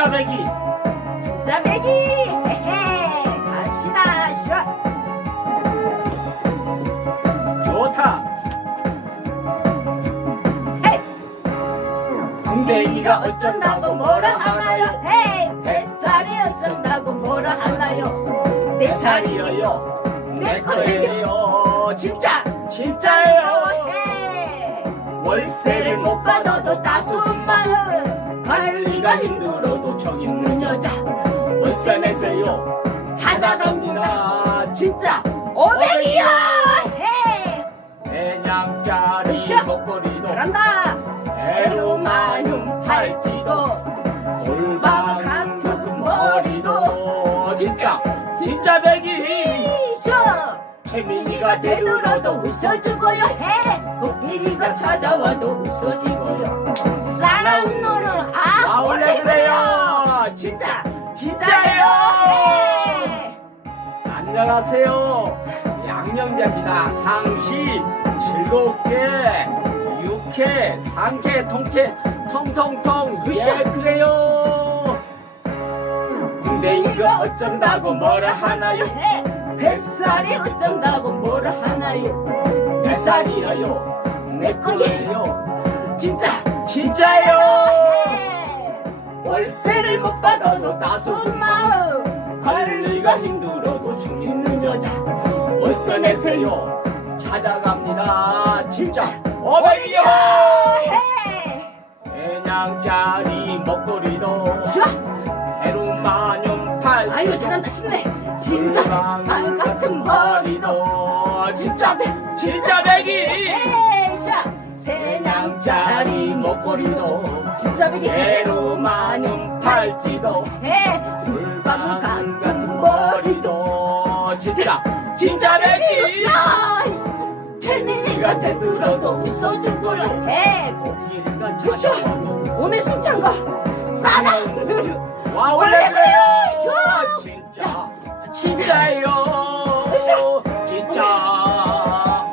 진짜 배기 진짜 배기 헤헤 갑시다. 슈 좋다. 헤이. 궁뎅이가 어쩐다고 뭐라 하나요? 헤이. 뱃살이 어쩐다고 뭐라 하나요? 내 살이요. 내 거예요. 진짜. 진짜예요. 헤이. 월세를 못 받아도 따스한 마음 관리 가 힘들어도 정 있는 여자. 월세 내세요. 찾아갑니다. 진짜. 오백이요 헤이 애냥짜리 으쌰. 목걸이도 잘한다. 에로마늄 팔찌도 골반 같은 머리도 진짜. 진짜. 배기 이쇼 태민이가 되돌아도 웃어주고요. 해. 코끼리가 찾아와도 웃어주고요 진짜 진짜예요! 해. 안녕하세요. 양영재입니다. 항시 즐겁게 유쾌 상쾌 통쾌 통통통 예 그래요. 궁뎅이가 어쩐다고 뭐라 하나요? 해. 뱃살이 어쩐다고 뭐라 하나요? 뱃살이에요? 내 거예요? 진짜 진짜예요 따스한 마음. 관리가 힘들어도 정 있는 여자 월세 내세요. 찾아갑니다. 진짜 어머니요 해. 애냥짜리 먹거리도 슈아! 대루마늄 팔찌도 아이고 잘한다 힘내 진짜 말 같은 머리도 진짜 배 진짜 배기! 에이샤! 세냥짜리 애냥짜리 먹거리도 진짜 배기 대루마늄 팔찌도 해. 골반 같은 머리도. 진짜 진짜 배기 텔미니가 되들어도 웃어주고요 해. 고기가. 찾아와도 몸에 숨찬 거. 싸나 와 원래 그래요. 진짜 진짜예요. 진짜.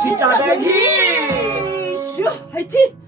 진짜 배기 슈 화이팅